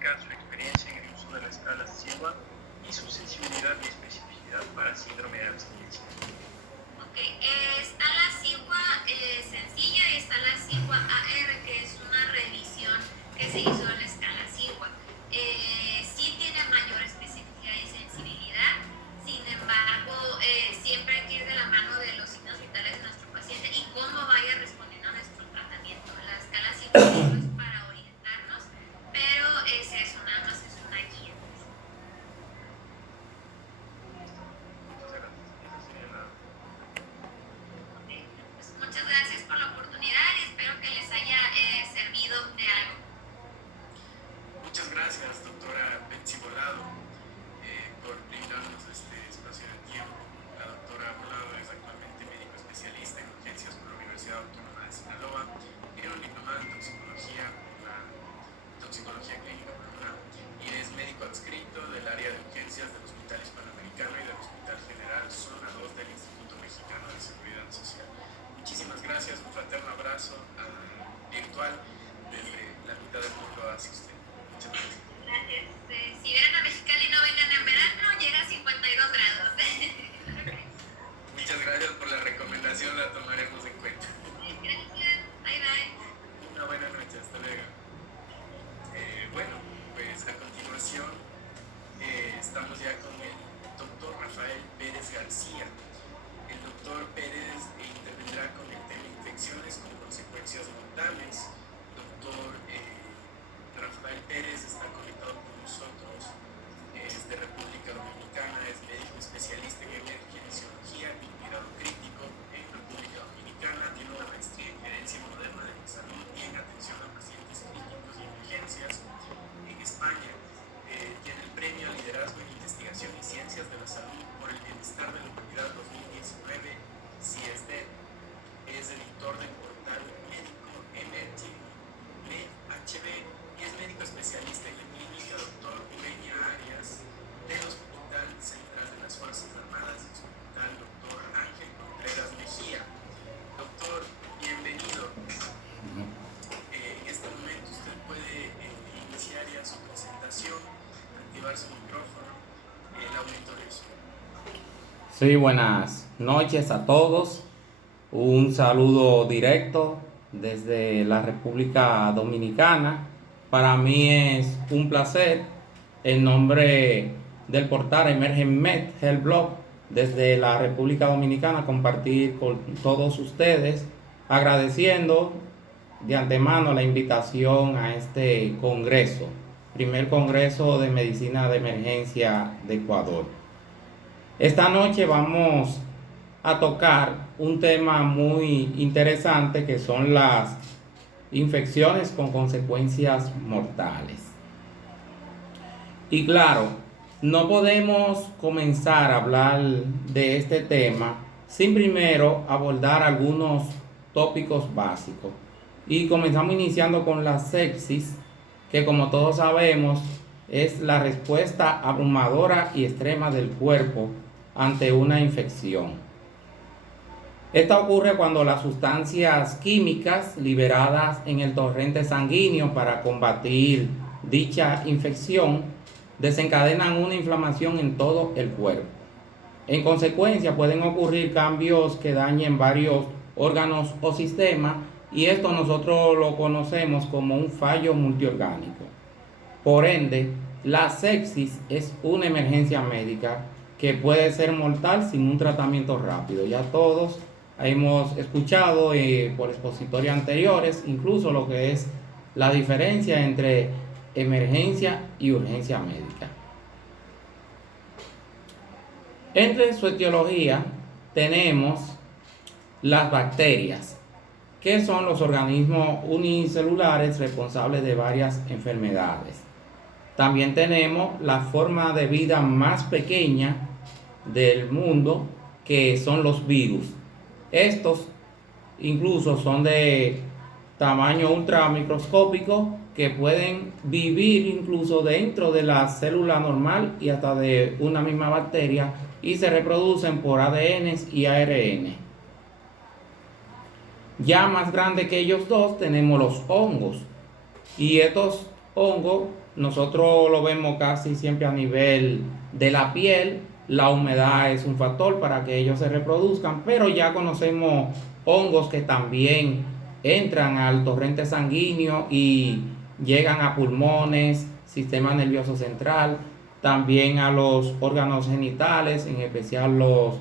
explicar su experiencia en el uso de la escala SIGWA y su sensibilidad y especificidad para síndrome de abstinencia. Ok, está la SIGWA sencilla y está la SIGWA AR, que es una revisión que se hizo de la escala SIGWA. Sí tiene mayor especificidad y sensibilidad, sin embargo, siempre hay que ir de la mano de los signos vitales de nuestro paciente y cómo vaya respondiendo a nuestro tratamiento. La escala SIGWA solo es para orientarnos, pero es eso, nada más es una guía. Muchas gracias. Esa sería la... Okay, pues muchas gracias por la oportunidad y espero que les haya servido de algo. Muchas gracias, doctora Betsy Volado, por brindarnos este espacio de tiempo. La doctora Volado es actualmente médico especialista en urgencias por la Universidad Autónoma de Sinaloa, tiene un diplomado en toxicología, clínica por la UNAM, y es médico adscrito del área de urgencias del Hospital Hispanoamericano y del Hospital General Zona 2 del Instituto Mexicano de Seguridad Social. Muchísimas gracias, un fraterno abrazo virtual desde la mitad del mundo hacia usted. Muchas gracias. Gracias. Si vienen a Mexicali y no vengan en verano, llega a 52 grados. Muchas gracias por la recomendación, la tomaremos en cuenta. Gracias, bye bye. Una buena noche, hasta luego. Bueno, pues a continuación estamos ya con el doctor Rafael Pérez García. El doctor Pérez intervendrá con el tema infecciones con consecuencias mortales. Doctor Rafael Pérez está conectado con nosotros, es de República Dominicana, es médico especialista en emergenciología y cuidado crítico en República Dominicana, tiene una maestría en gerencia moderna de la salud y en atención a pacientes críticos y emergencias. En España tiene el premio a liderazgo en investigación y ciencias de la salud por el bienestar de la humanidad 2019 CIESD. Es editor del portal médico Emerging HB y es médico especialista en la clínica Dr. Eugenia Arias del Hospital Central de las Fuerzas Armadas y Hospital Dr. Ángel Contreras Mejía. Doctor, bienvenido. En este momento usted puede iniciar ya su presentación, activar su micrófono, el auditorio. Sí, buenas noches a todos. Un saludo directo desde la República Dominicana. Para mí es un placer, en nombre del portal EmergenMed Health Blog, desde la República Dominicana, compartir con todos ustedes, agradeciendo de antemano la invitación a este congreso, primer congreso de medicina de emergencia de Ecuador. Esta noche vamos a tocar un tema muy interesante, que son las infecciones con consecuencias mortales. Y claro, no podemos comenzar a hablar de este tema sin primero abordar algunos tópicos básicos. Y comenzamos iniciando con la sepsis, que como todos sabemos es la respuesta abrumadora y extrema del cuerpo ante una infección. Esta ocurre cuando las sustancias químicas liberadas en el torrente sanguíneo para combatir dicha infección desencadenan una inflamación en todo el cuerpo. En consecuencia, pueden ocurrir cambios que dañen varios órganos o sistemas, y esto nosotros lo conocemos como un fallo multiorgánico. Por ende, la sepsis es una emergencia médica que puede ser mortal sin un tratamiento rápido. Ya todos hemos escuchado por expositorios anteriores, incluso lo que es la diferencia entre emergencia y urgencia médica. Entre su etiología tenemos las bacterias, que son los organismos unicelulares responsables de varias enfermedades. También tenemos la forma de vida más pequeña del mundo, que son los virus. Estos incluso son de tamaño ultramicroscópico, que pueden vivir incluso dentro de la célula normal y hasta de una misma bacteria, y se reproducen por ADN y ARN. Ya más grande que ellos dos tenemos los hongos, y estos hongo nosotros lo vemos casi siempre a nivel de la piel. La humedad es un factor para que ellos se reproduzcan, pero ya conocemos hongos que también entran al torrente sanguíneo y llegan a pulmones, sistema nervioso central, también a los órganos genitales, en especial los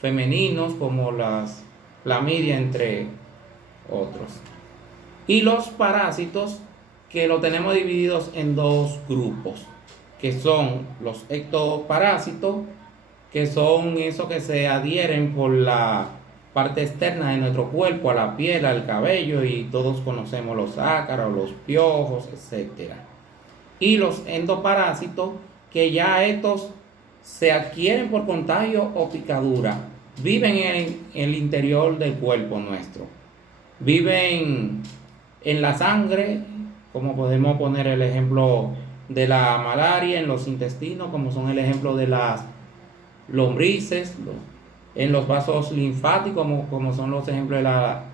femeninos como las clamidia, entre otros. Y los parásitos, que lo tenemos divididos en dos grupos, que son los ectoparásitos, que son esos que se adhieren por la parte externa de nuestro cuerpo, a la piel, al cabello, y todos conocemos los ácaros, los piojos, etc. Y los endoparásitos, que ya estos se adquieren por contagio o picadura, viven en el interior del cuerpo nuestro, viven en la sangre, como podemos poner el ejemplo de la malaria, en los intestinos, como son el ejemplo de las lombrices, en los vasos linfáticos, como son los ejemplos de la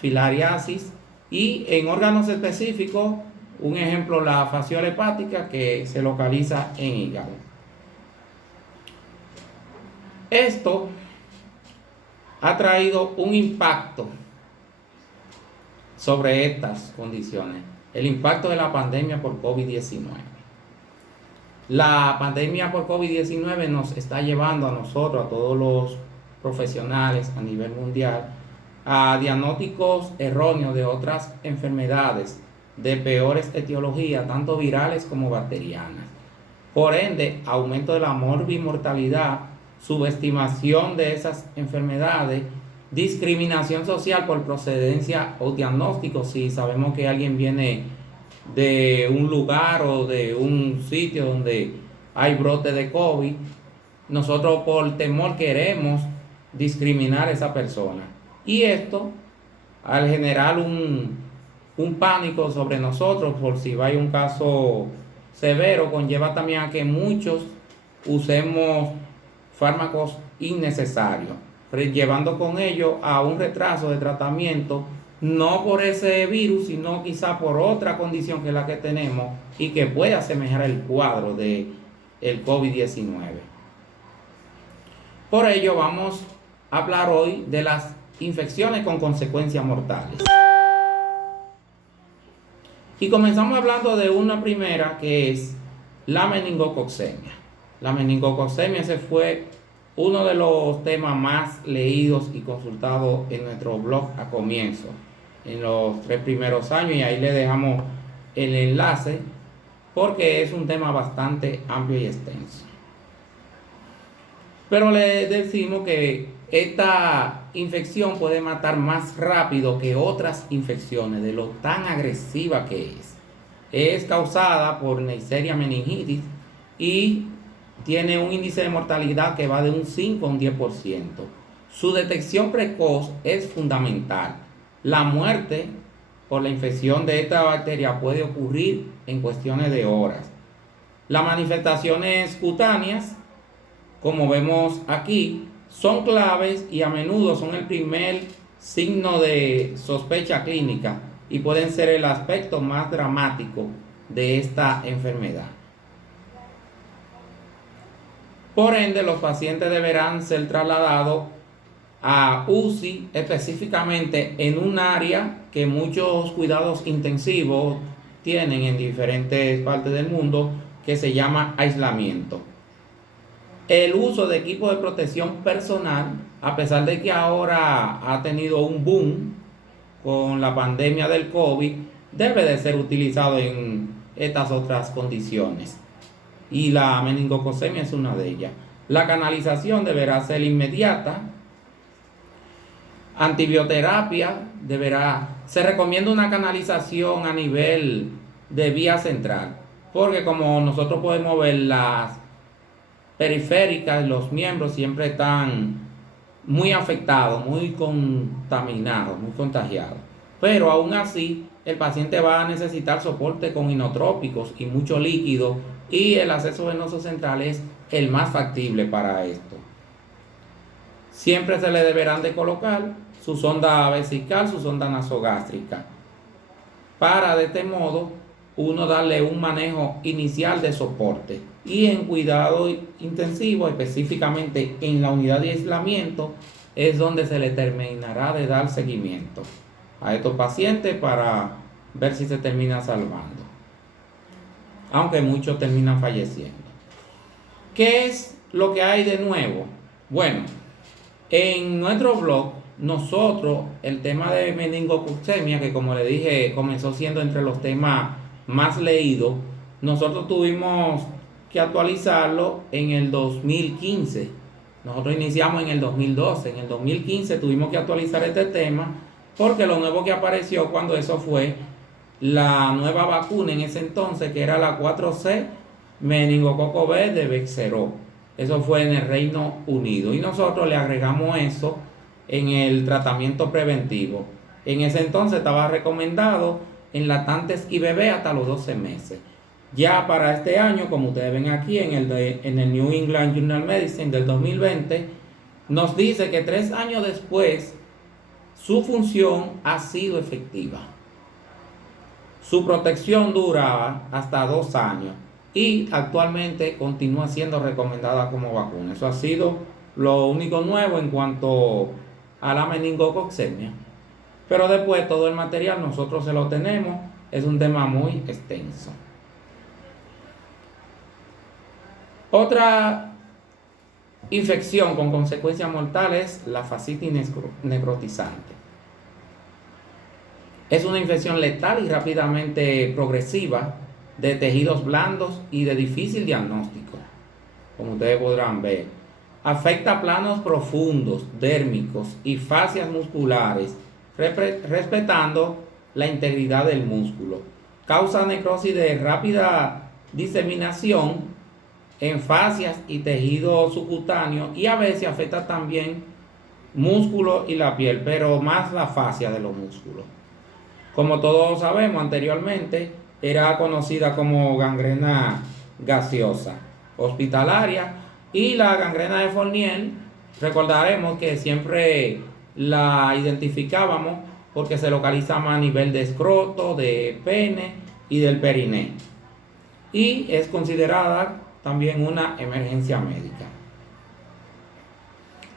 filariasis, y en órganos específicos, un ejemplo, la fasciola hepática, que se localiza en hígado. Esto ha traído un impacto sobre estas condiciones, el impacto de la pandemia por COVID-19. La pandemia por COVID-19 nos está llevando a nosotros, a todos los profesionales a nivel mundial, a diagnósticos erróneos de otras enfermedades de peores etiologías, tanto virales como bacterianas. Por ende, aumento de la morbimortalidad, subestimación de esas enfermedades, discriminación social por procedencia o diagnóstico. Si sabemos que alguien viene de un lugar o de un sitio donde hay brote de COVID, nosotros por temor queremos discriminar a esa persona. Y esto, al generar un pánico sobre nosotros por si va a un caso severo, conlleva también a que muchos usemos fármacos innecesarios, llevando con ello a un retraso de tratamiento, no por ese virus, sino quizá por otra condición que es la que tenemos y que puede asemejar el cuadro del COVID-19. Por ello vamos a hablar hoy de las infecciones con consecuencias mortales. Y comenzamos hablando de una primera, que es la meningococcemia. La meningococcemia, ese fue uno de los temas más leídos y consultados en nuestro blog a comienzo, en los 3 primeros años, y ahí le dejamos el enlace porque es un tema bastante amplio y extenso. Pero le decimos que esta infección puede matar más rápido que otras infecciones, de lo tan agresiva que es. Es causada por Neisseria meningitis y tiene un índice de mortalidad que va de un 5 a un 10%. Su detección precoz es fundamental. La muerte por la infección de esta bacteria puede ocurrir en cuestiones de horas. Las manifestaciones cutáneas, como vemos aquí, son claves y a menudo son el primer signo de sospecha clínica y pueden ser el aspecto más dramático de esta enfermedad. Por ende, los pacientes deberán ser trasladados a UCI, específicamente en un área que muchos cuidados intensivos tienen en diferentes partes del mundo, que se llama aislamiento. El uso de equipo de protección personal, a pesar de que ahora ha tenido un boom con la pandemia del COVID, debe de ser utilizado en estas otras condiciones. Y la meningococcemia es una de ellas. La canalización deberá ser inmediata. Antibioterapia se recomienda una canalización a nivel de vía central, porque como nosotros podemos ver, las periféricas, los miembros siempre están muy afectados, muy contaminados, muy contagiados. Pero aún así, el paciente va a necesitar soporte con inotrópicos y mucho líquido, y el acceso venoso central es el más factible para esto. Siempre se le deberán de colocar su sonda vesical, su sonda nasogástrica, para de este modo uno darle un manejo inicial de soporte. Y en cuidado intensivo, específicamente en la unidad de aislamiento, es donde se le terminará de dar seguimiento a estos pacientes para ver si se termina salvando, aunque muchos terminan falleciendo. ¿Qué es lo que hay de nuevo? Bueno, en nuestro blog, nosotros, el tema de meningococcemia, que como le dije, comenzó siendo entre los temas más leídos, nosotros tuvimos que actualizarlo en el 2015. Nosotros iniciamos en el 2012. En el 2015 tuvimos que actualizar este tema porque lo nuevo que apareció cuando eso fue la nueva vacuna en ese entonces, que era la 4C meningococo B de Bexero. Eso fue en el Reino Unido y nosotros le agregamos eso en el tratamiento preventivo. En ese entonces estaba recomendado en lactantes y bebés hasta los 12 meses. Ya para este año, como ustedes ven aquí en el New England Journal of Medicine del 2020, nos dice que 3 años después su función ha sido efectiva. Su protección dura hasta 2 años y actualmente continúa siendo recomendada como vacuna. Eso ha sido lo único nuevo en cuanto a la meningococcemia. Pero después todo el material nosotros se lo tenemos. Es un tema muy extenso. Otra infección con consecuencias mortales, la fascitis necrotizante. Es una infección letal y rápidamente progresiva de tejidos blandos y de difícil diagnóstico, como ustedes podrán ver. Afecta planos profundos, dérmicos y fascias musculares, respetando la integridad del músculo. Causa necrosis de rápida diseminación en fascias y tejido subcutáneo y a veces afecta también músculo y la piel, pero más la fascia de los músculos. Como todos sabemos anteriormente, era conocida como gangrena gaseosa hospitalaria y la gangrena de Fournier, recordaremos que siempre la identificábamos porque se localizaba a nivel de escroto, de pene y del periné. Y es considerada también una emergencia médica.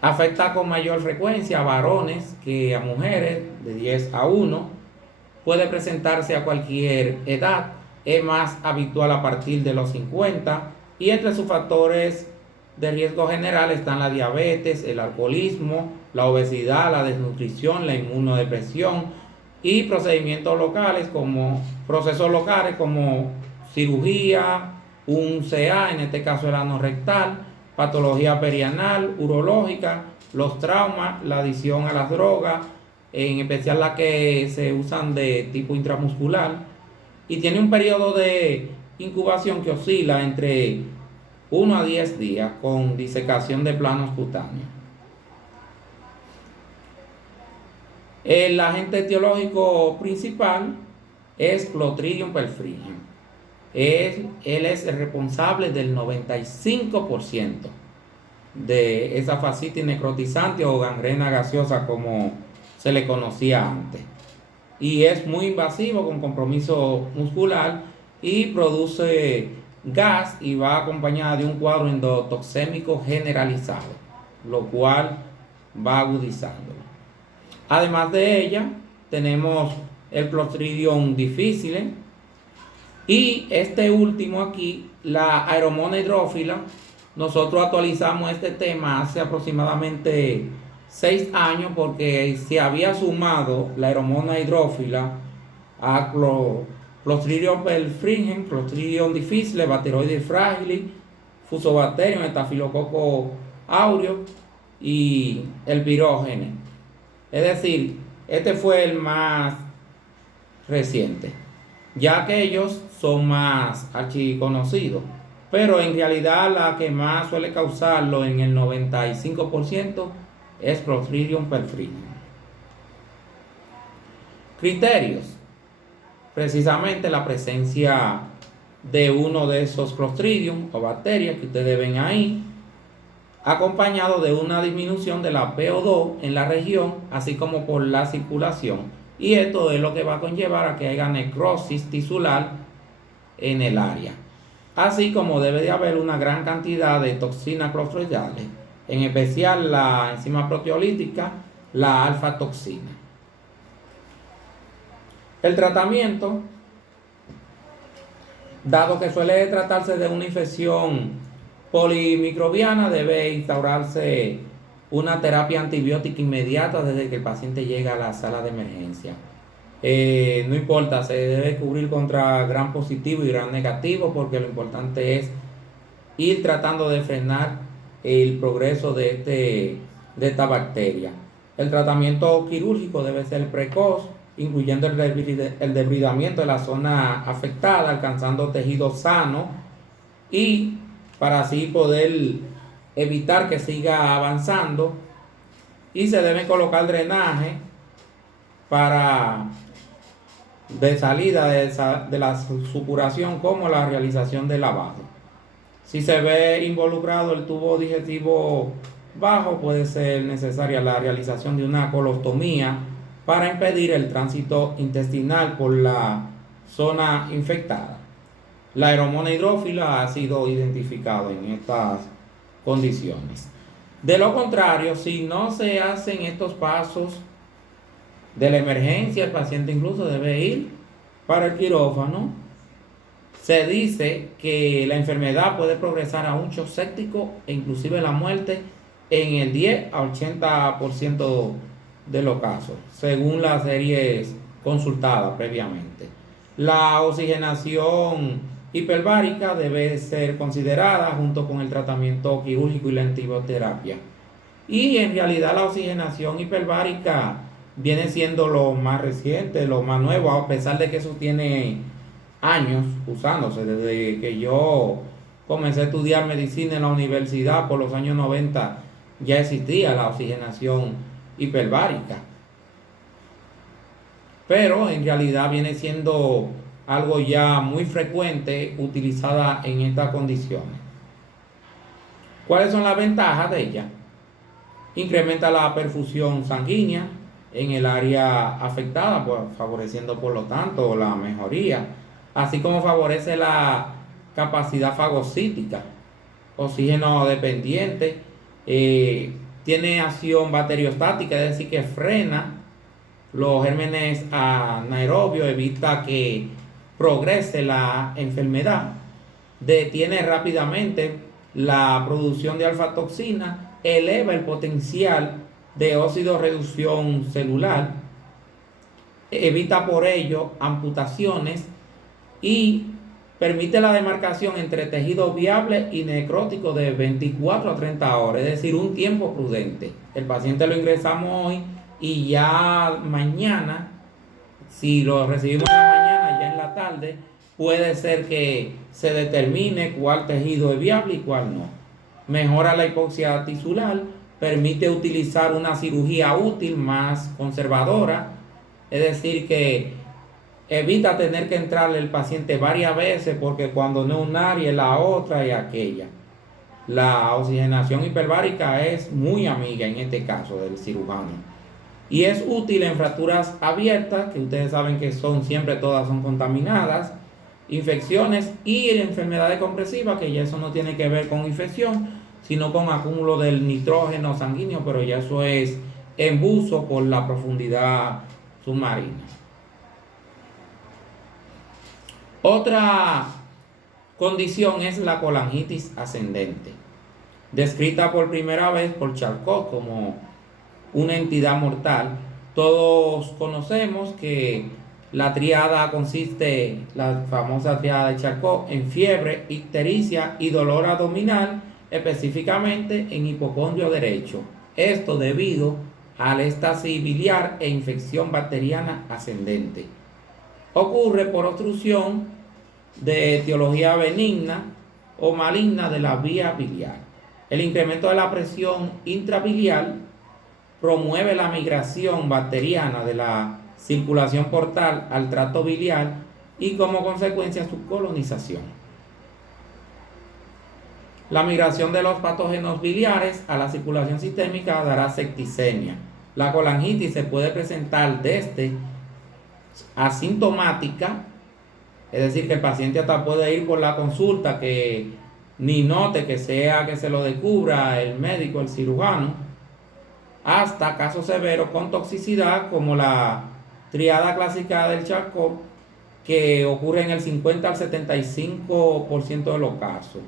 Afecta con mayor frecuencia a varones que a mujeres, de 10 a 1. Puede presentarse a cualquier edad. Es más habitual a partir de los 50. Y entre sus factores de riesgo general están la diabetes, el alcoholismo, la obesidad, la desnutrición, la inmunodepresión y procesos locales como cirugía, un CA, en este caso el ano rectal, patología perianal, urológica, los traumas, la adicción a las drogas, en especial las que se usan de tipo intramuscular, y tiene un periodo de incubación que oscila entre 1 a 10 días con disecación de planos cutáneos. El agente etiológico principal es Clostridium perfringens. Él es el responsable del 95% de esa fascitis necrotizante o gangrena gaseosa como se le conocía antes. Y es muy invasivo con compromiso muscular y produce gas y va acompañada de un cuadro endotoxémico generalizado, lo cual va agudizándolo. Además de ella, tenemos el Clostridium difficile y este último aquí, la Aeromona hidrófila. Nosotros actualizamos este tema hace aproximadamente 6 años porque se había sumado la Aeromona hidrófila a Clostridium perfringens, Clostridium difficile, Bacteroides fragilis, Fusobacterium, Estafilococo aureus y el pirógene. Es decir, este fue el más reciente, ya que ellos son más archiconocidos, pero en realidad la que más suele causarlo en el 95% es Clostridium perfringens. Criterios: precisamente la presencia de uno de esos Clostridium o bacterias que ustedes ven ahí, acompañado de una disminución de la PO2 en la región, así como por la circulación. Y esto es lo que va a conllevar a que haya necrosis tisular en el área, así como debe de haber una gran cantidad de toxinas clostridiales, en especial la enzima proteolítica, la alfa-toxina. El tratamiento, dado que suele tratarse de una infección polimicrobiana, debe instaurarse una terapia antibiótica inmediata desde que el paciente llega a la sala de emergencia. No importa, se debe cubrir contra gram positivo y gram negativo, porque lo importante es ir tratando de frenar el progreso de esta bacteria. El tratamiento quirúrgico debe ser precoz, incluyendo el debridamiento de la zona afectada, alcanzando tejido sano, y para así poder evitar que siga avanzando, y se debe colocar drenaje de salida de la supuración, como la realización de lavado. Si se ve involucrado el tubo digestivo bajo, puede ser necesaria la realización de una colostomía para impedir el tránsito intestinal por la zona infectada. La aeromona hidrófila ha sido identificado en estas condiciones. De lo contrario, si no se hacen estos pasos de la emergencia, el paciente incluso debe ir para el quirófano. Se dice que la enfermedad puede progresar a un shock séptico e inclusive la muerte en el 10 a 80% de los casos, según las series consultadas previamente. La oxigenación hiperbárica debe ser considerada junto con el tratamiento quirúrgico y la antibioterapia. Y en realidad la oxigenación hiperbárica viene siendo lo más reciente, lo más nuevo, a pesar de que eso tiene años usándose. Desde que yo comencé a estudiar medicina en la universidad por los años 90 ya existía la oxigenación hiperbárica, pero en realidad viene siendo algo ya muy frecuente utilizada en estas condiciones. ¿Cuáles son las ventajas de ella? Incrementa la perfusión sanguínea en el área afectada, pues, favoreciendo por lo tanto la mejoría, así como favorece la capacidad fagocítica, oxígeno dependiente, tiene acción bacteriostática, es decir, que frena los gérmenes anaerobios, evita que progrese la enfermedad, detiene rápidamente la producción de alfa-toxina, eleva el potencial de óxido-reducción celular, evita por ello amputaciones y permite la demarcación entre tejido viable y necrótico de 24 a 30 horas, es decir, un tiempo prudente. El paciente lo ingresamos hoy y ya mañana, si lo recibimos en la mañana, ya en la tarde, puede ser que se determine cuál tejido es viable y cuál no. Mejora la hipoxia tisular, permite utilizar una cirugía útil más conservadora, es decir, que evita tener que entrarle el paciente varias veces, porque cuando no es un área es la otra y aquella. La oxigenación hiperbárica es muy amiga en este caso del cirujano. Y es útil en fracturas abiertas, que ustedes saben que siempre todas son contaminadas, infecciones y enfermedades compresivas, que ya eso no tiene que ver con infección, sino con acúmulo del nitrógeno sanguíneo, pero ya eso es embuso por la profundidad submarina. Otra condición es la colangitis ascendente, descrita por primera vez por Charcot como una entidad mortal. Todos conocemos que la triada consiste, la famosa triada de Charcot, en fiebre, ictericia y dolor abdominal, específicamente en hipocondrio derecho. Esto debido al éxtasis biliar e infección bacteriana ascendente. Ocurre por obstrucción de etiología benigna o maligna de la vía biliar. El incremento de la presión intrabiliar promueve la migración bacteriana de la circulación portal al tracto biliar y como consecuencia su colonización. La migración de los patógenos biliares a la circulación sistémica dará septicemia. La colangitis se puede presentar desde asintomática Es decir, que el paciente hasta puede ir por la consulta que ni note que sea que se lo descubra el médico, el cirujano, hasta casos severos con toxicidad como la triada clásica del Charcot, que ocurre en el 50 al 75% de los casos.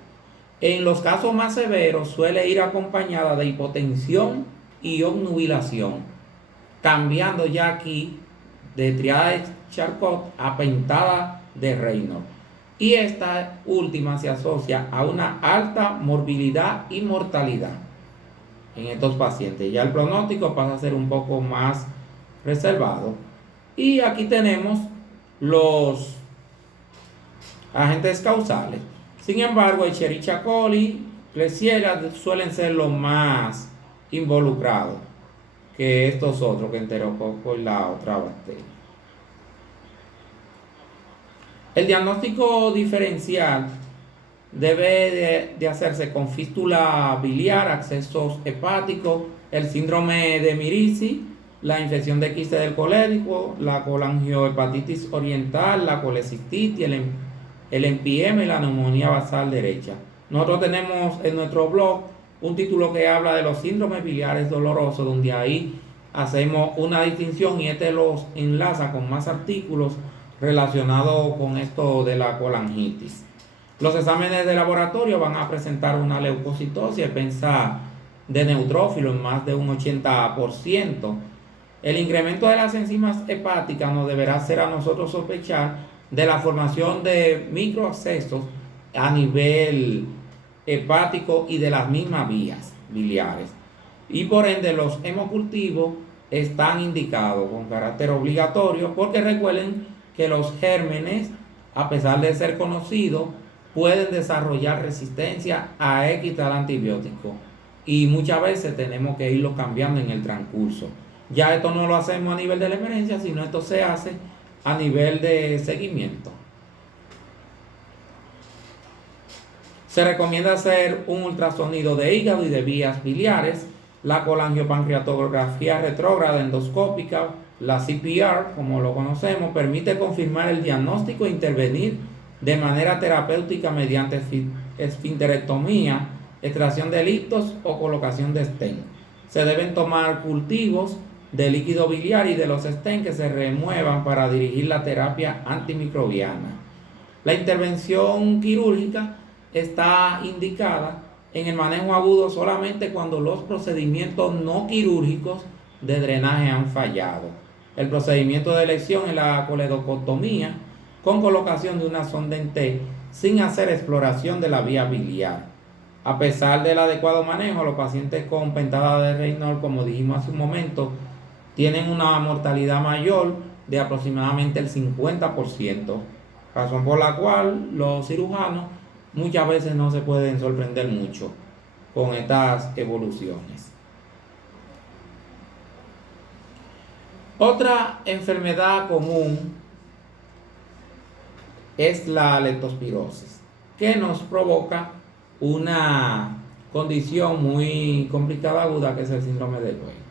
En los casos más severos suele ir acompañada de hipotensión y obnubilación, cambiando ya aquí de triada de Charcot a pentada de Raynaud. Y esta última se asocia a una alta morbilidad y mortalidad en estos pacientes. Ya el pronóstico pasa a ser un poco más reservado. Y aquí tenemos los agentes causales. Sin embargo, Escherichia coli, Klebsiella suelen ser los más involucrados que estos otros, que Enterococo y la otra bacteria. El diagnóstico diferencial debe de hacerse con fístula biliar, accesos hepáticos, el síndrome de Mirici, la infección de quiste del colérico, la colangiohepatitis oriental, la colecistitis, el empiema y la neumonía basal derecha. Nosotros tenemos en nuestro blog un título que habla de los síndromes biliares dolorosos, donde ahí hacemos una distinción y este los enlaza con más artículos relacionados con esto de la colangitis. Los exámenes de laboratorio van a presentar una leucocitosis, EPENSA de neutrófilo en más de un 80%. El incremento de las enzimas hepáticas nos deberá hacer a nosotros sospechar de la formación de microabscesos a nivel hepático y de las mismas vías biliares. Y por ende los hemocultivos están indicados con carácter obligatorio, porque recuerden que los gérmenes, a pesar de ser conocidos, pueden desarrollar resistencia a X tal antibiótico. Y muchas veces tenemos que irlo cambiando en el transcurso. Ya esto no lo hacemos a nivel de la emergencia, sino esto se hace a nivel de seguimiento. Se recomienda hacer un ultrasonido de hígado y de vías biliares, la colangiopancreatografía retrógrada endoscópica, la CPR, como lo conocemos, permite confirmar el diagnóstico e intervenir de manera terapéutica mediante esfinterectomía, extracción de lictos o colocación de stent. Se deben tomar cultivos de líquido biliar y de los stent que se remuevan para dirigir la terapia antimicrobiana. La intervención quirúrgica está indicada en el manejo agudo solamente cuando los procedimientos no quirúrgicos de drenaje han fallado. El procedimiento de elección es la coledocotomía con colocación de una sonda en T sin hacer exploración de la vía biliar. A pesar del adecuado manejo, los pacientes con pentada de Raynaud, como dijimos hace un momento, tienen una mortalidad mayor de aproximadamente el 50%, razón por la cual los cirujanos muchas veces no se pueden sorprender mucho con estas evoluciones. Otra enfermedad común es la leptospirosis, que nos provoca una condición muy complicada aguda, que es el síndrome de Weber.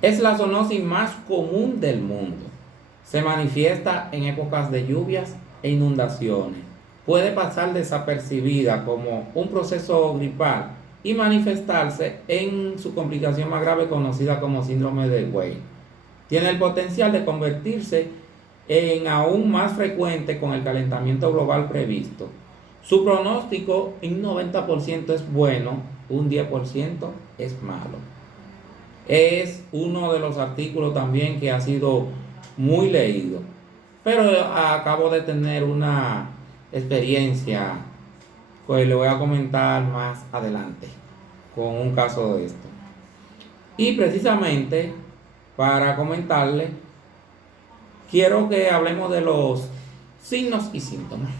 Es la zoonosis más común del mundo. Se manifiesta en épocas de lluvias e inundaciones. Puede pasar desapercibida como un proceso gripal y manifestarse en su complicación más grave, conocida como síndrome de Weber. Tiene el potencial de convertirse en aún más frecuente con el calentamiento global previsto. Su pronóstico en 90% es bueno, un 10% es malo. Es uno de los artículos también que ha sido muy leído, pero acabo de tener una experiencia que le voy a comentar más adelante con un caso de esto. Y precisamente para comentarle, quiero que hablemos de los signos y síntomas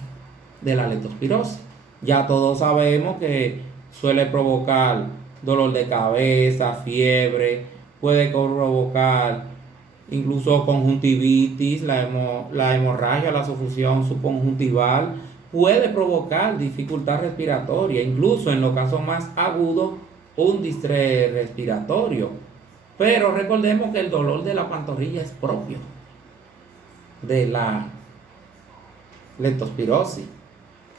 de la leptospirosis. Ya todos sabemos que suele provocar dolor de cabeza, fiebre, puede provocar incluso conjuntivitis, la hemorragia, la sufusión subconjuntival, puede provocar dificultad respiratoria, incluso en los casos más agudos, un distrés respiratorio. Pero recordemos que el dolor de la pantorrilla es propio de la leptospirosis.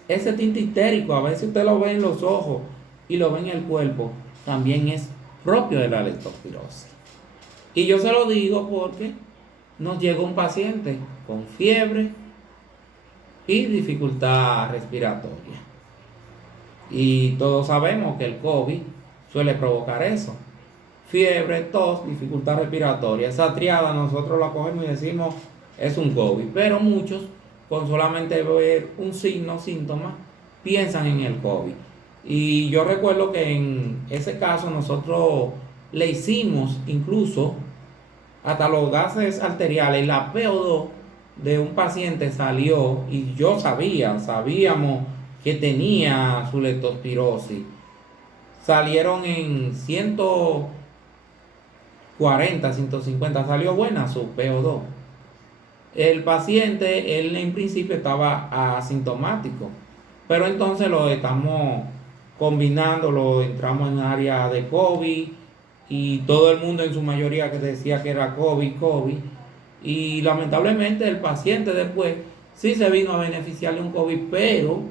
Ese tinte histérico, a veces usted lo ve en los ojos y lo ve en el cuerpo, también es propio de la leptospirosis. Y yo se lo digo porque nos llegó un paciente con fiebre y dificultad respiratoria. Y todos sabemos que el COVID suele provocar eso. Fiebre, tos, dificultad respiratoria. Esa triada nosotros la cogemos y decimos es un COVID. Pero muchos, con solamente ver un signo, síntoma, piensan en el COVID. Y yo recuerdo que en ese caso nosotros le hicimos incluso hasta los gases arteriales, la PO2 de un paciente salió y yo sabíamos que tenía su leptospirosis. Salieron en 140, 150, salió buena su PO2. El paciente, él en principio estaba asintomático, pero entonces lo estamos combinando, entramos en área de COVID y todo el mundo en su mayoría que decía que era COVID, y lamentablemente el paciente después sí se vino a beneficiar de un COVID, pero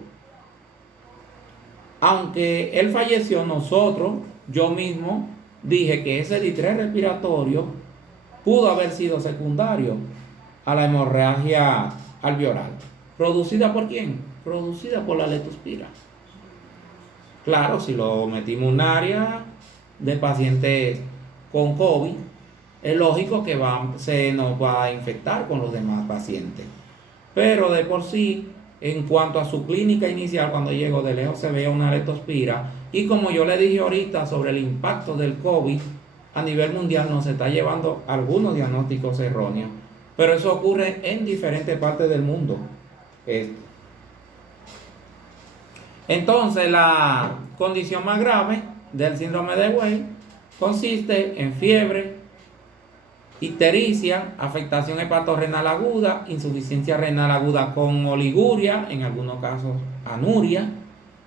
aunque él falleció, yo mismo dije que ese distrés respiratorio pudo haber sido secundario a la hemorragia alveolar. ¿Producida por quién? Producida por la leptospira. Claro, si lo metimos en un área de pacientes con COVID, es lógico que se nos va a infectar con los demás pacientes. Pero de por sí, en cuanto a su clínica inicial, cuando llegó de lejos se veía una leptospira. Y como yo le dije ahorita sobre el impacto del COVID a nivel mundial, nos está llevando algunos diagnósticos erróneos. Pero eso ocurre en diferentes partes del mundo. Entonces, la condición más grave del síndrome de Weil consiste en fiebre, ictericia, afectación hepatorrenal aguda, insuficiencia renal aguda con oliguria, en algunos casos anuria,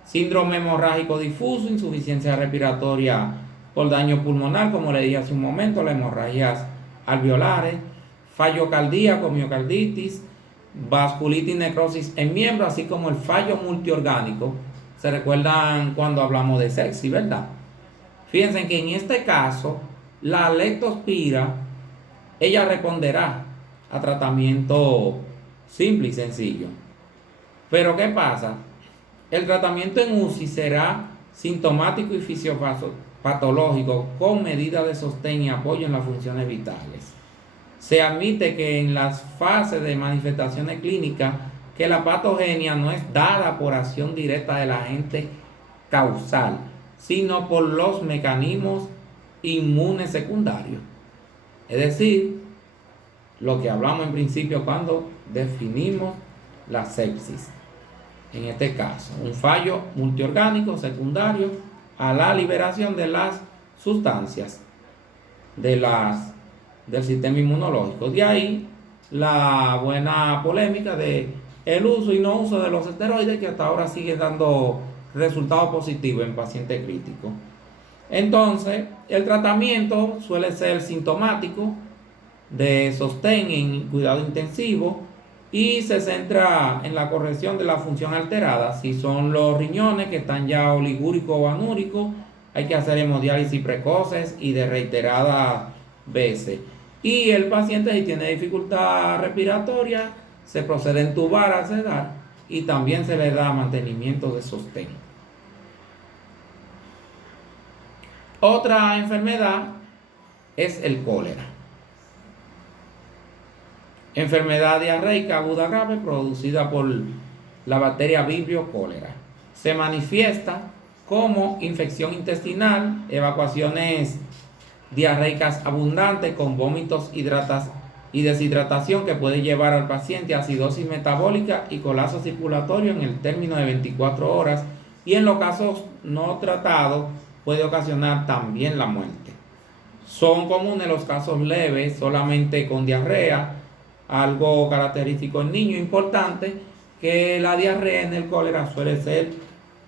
síndrome hemorrágico difuso, insuficiencia respiratoria por daño pulmonar, como le dije hace un momento, las hemorragias alveolares, fallo cardíaco, miocarditis, vasculitis, necrosis en miembros, así como el fallo multiorgánico. ¿Se recuerdan cuando hablamos de sepsis, verdad? Fíjense que en este caso, la leptospira, ella responderá a tratamiento simple y sencillo. Pero ¿qué pasa? El tratamiento en UCI será sintomático y fisiopatológico con medidas de sostén y apoyo en las funciones vitales. Se admite que en las fases de manifestaciones clínicas que la patogenia no es dada por acción directa del agente causal, sino por los mecanismos inmunes secundarios. Es decir, lo que hablamos en principio cuando definimos la sepsis. En este caso, un fallo multiorgánico secundario a la liberación de las sustancias del sistema inmunológico. De ahí la buena polémica de el uso y no uso de los esteroides, que hasta ahora sigue dando resultados positivos en pacientes críticos. Entonces, el tratamiento suele ser sintomático, de sostén en cuidado intensivo, y se centra en la corrección de la función alterada. Si son los riñones que están ya oligúricos o anúricos, hay que hacer hemodiálisis precoces y de reiteradas veces. Y el paciente, si tiene dificultad respiratoria, se procede a entubar, a sedar, y también se le da mantenimiento de sostén. Otra enfermedad es el cólera. Enfermedad diarreica aguda grave producida por la bacteria Vibrio cólera. Se manifiesta como infección intestinal, evacuaciones diarreicas abundantes con vómitos y deshidratación que puede llevar al paciente a acidosis metabólica y colapso circulatorio en el término de 24 horas, y en los casos no tratados puede ocasionar también la muerte. Son comunes los casos leves solamente con diarrea, algo característico en niños. Importante que la diarrea en el cólera suele ser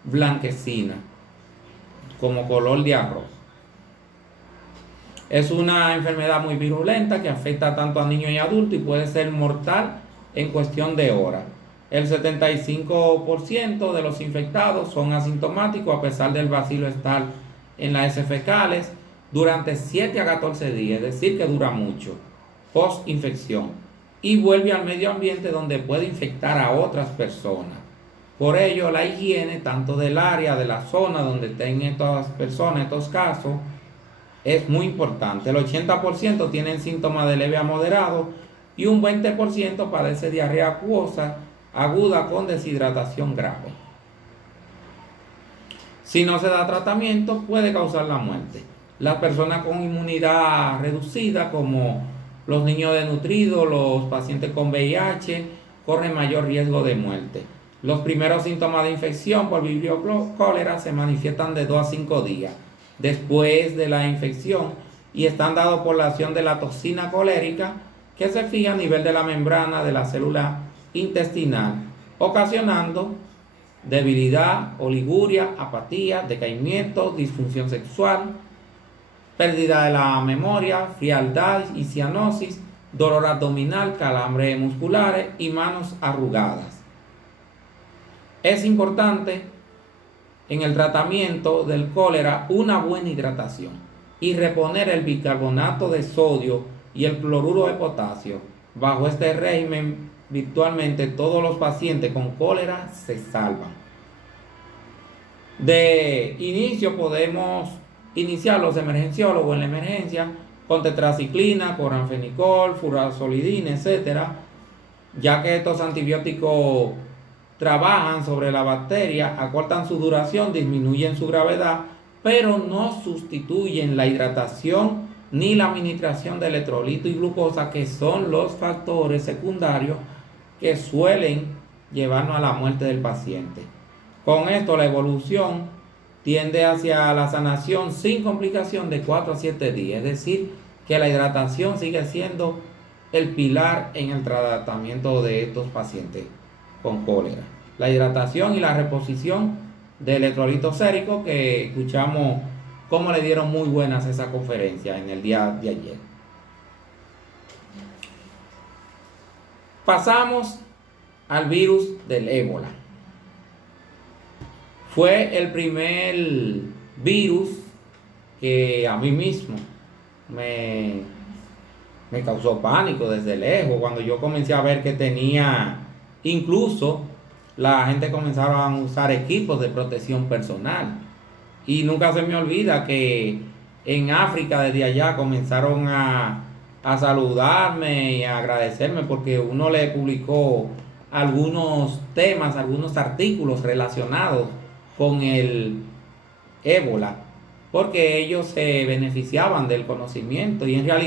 blanquecina, como color de arroz. Es una enfermedad muy virulenta que afecta tanto a niños y adultos y puede ser mortal en cuestión de horas. El 75% de los infectados son asintomáticos a pesar del bacilo estar en las heces fecales durante 7 a 14 días, es decir, que dura mucho, post-infección, y vuelve al medio ambiente donde puede infectar a otras personas. Por ello, la higiene, tanto del área, de la zona donde estén estas personas, estos casos, es muy importante. El 80% tienen síntomas de leve a moderado y un 20% padece diarrea acuosa aguda con deshidratación grave. Si no se da tratamiento, puede causar la muerte. Las personas con inmunidad reducida, como los niños desnutridos, los pacientes con VIH, corren mayor riesgo de muerte. Los primeros síntomas de infección por vibrio cólera se manifiestan de 2 a 5 días después de la infección y están dados por la acción de la toxina colérica que se fija a nivel de la membrana de la célula intestinal, ocasionando debilidad, oliguria, apatía, decaimiento, disfunción sexual, pérdida de la memoria, frialdad y cianosis, dolor abdominal, calambres musculares y manos arrugadas. Es importante en el tratamiento del cólera una buena hidratación y reponer el bicarbonato de sodio y el cloruro de potasio. Bajo este régimen, virtualmente todos los pacientes con cólera se salvan. De inicio podemos iniciar los emergenciólogos en la emergencia con tetraciclina, coranfenicol, furazolidina, etc., ya que estos antibióticos trabajan sobre la bacteria, acortan su duración, disminuyen su gravedad, pero no sustituyen la hidratación ni la administración de electrolito y glucosa, que son los factores secundarios que suelen llevarnos a la muerte del paciente. Con esto, la evolución tiende hacia la sanación sin complicación de 4 a 7 días, es decir, que la hidratación sigue siendo el pilar en el tratamiento de estos pacientes con cólera. La hidratación y la reposición de electrolitos séricos, que escuchamos cómo le dieron muy buenas esa conferencia en el día de ayer. Pasamos al virus del ébola. Fue el primer virus que a mí mismo me causó pánico desde lejos. Cuando yo comencé a ver que tenía, incluso la gente comenzaron a usar equipos de protección personal. Y nunca se me olvida que en África, desde allá, comenzaron a saludarme y a agradecerme porque uno le publicó algunos temas, algunos artículos relacionados con el ébola, porque ellos se beneficiaban del conocimiento y en realidad